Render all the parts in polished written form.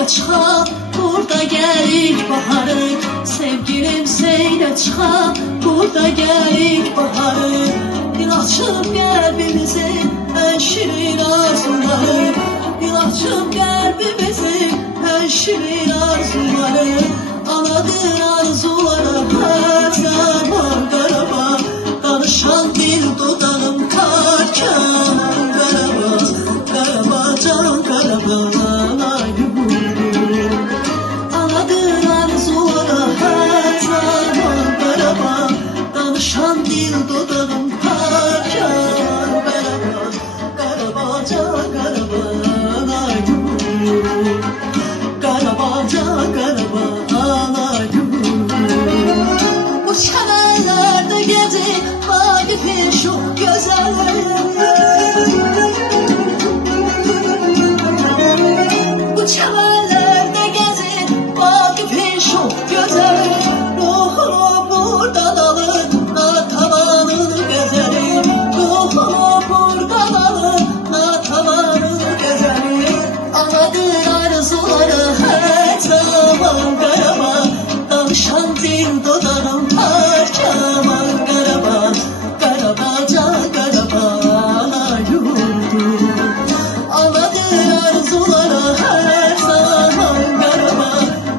seyle çıxa, burada gelik baharı. Sevgilim seyle çıxa, burada gelik baharı. Dil açıb qəlbimizin ən şirin arzuları. Dil açıb qəlbimizin ən şirin arzuları. Anadır arzulara hər zaman Qarabağ. Danışan dil dodağım karkan Qarabağ. Qarabağ can Qarabağ yürür. Anadır arzulara hər zaman Qarabağ. Danışan dil dodağım karkan Qarabağ. Qarabağ can Qarabağ yürür. Qarabağ can Qarabağ bu çəmənlərdə gəzir Vaqifin şu gözəli. Bu çəmənlərdə gəzir Vaqifin şu gözəli. Ruhunu buradan alır Natavanın qəzəli. Ruhunu buradan alır Natavanın qəzəli. Anadır arzuları hər zaman Qarabağ. Danışan dil dodağım parçaman Qarabağ. Qarabağ can Qarabağ yurdu. Anadır arzulara hər zaman Qarabağ.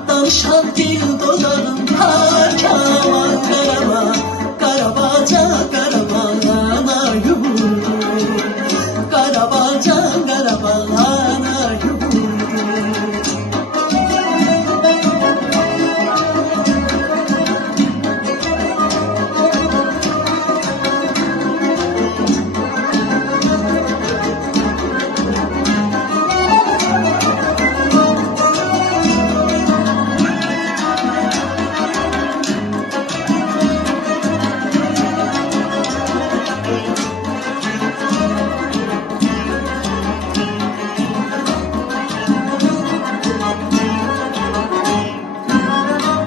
Danışan dil dodağım parçaman Qarabağ. Qarabağ can Qarabağ yurdu. Qarabağ can Qarabağ yurdu.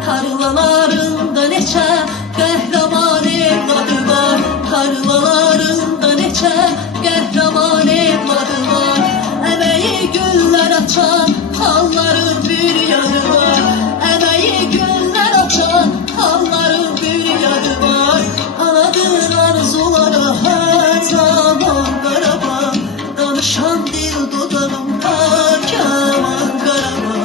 Tarlalarında neçə qəhrəman evladı var. Tarlalarında neçə qəhrəman evladı var. Əməyi güllər açan halların bir yanı var. Əməyi güllər açan halların bir yanı var. Anadır arzulara hər zaman Qarabağ. Danışan dil dodağım parçaman Qarabağ.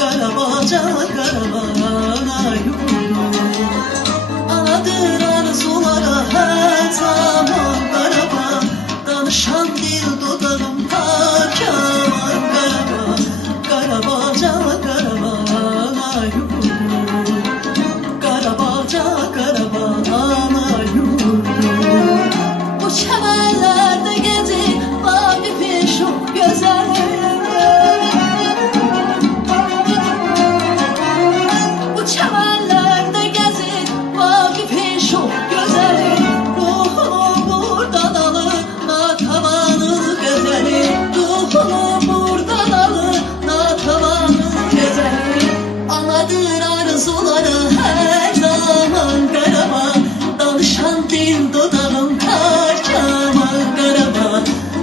Qarabağ can Qarabağ yurdu. Anadır arzulara hər zaman Qarabağ. Danışan dil dodağım parçaman Qarabağ. Qarabağ can Qarabağ yurdu. Qarabağ can Qarabağ yurdu. Bu çəmənlərdə gəzir Vaqifin şu gözəli. Bu çəmənlərdə gəzir Vaqifin şu gözəli. Ruhunu buradan alır Natavanın qəzəli. Ruhunu buradan alır Natavanın qəzəli. Anadır arzuları hər zaman Qarabağ. Danışan dil dodağım parçaman Qarabağ.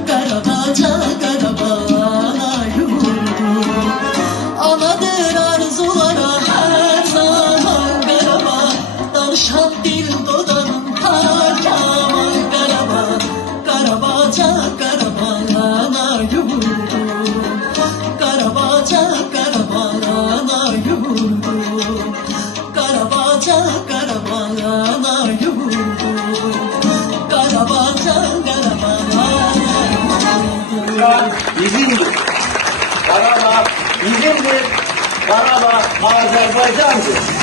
Qarabağ can Qarabağ yurdu. Anadır arzulara hər zaman Qarabağ. Danışan dil dodağım parçaman Qarabağ. Qarabağ can Qarabağ yurdu. Qarabağ can Qarabağ yurdu. Qarabağ can Qarabağ yurdu. Qarabağ can Qarabağ yurdu. Bizimdir. Qarabağ bizimdir. Qarabağ Azerbaycan'dır.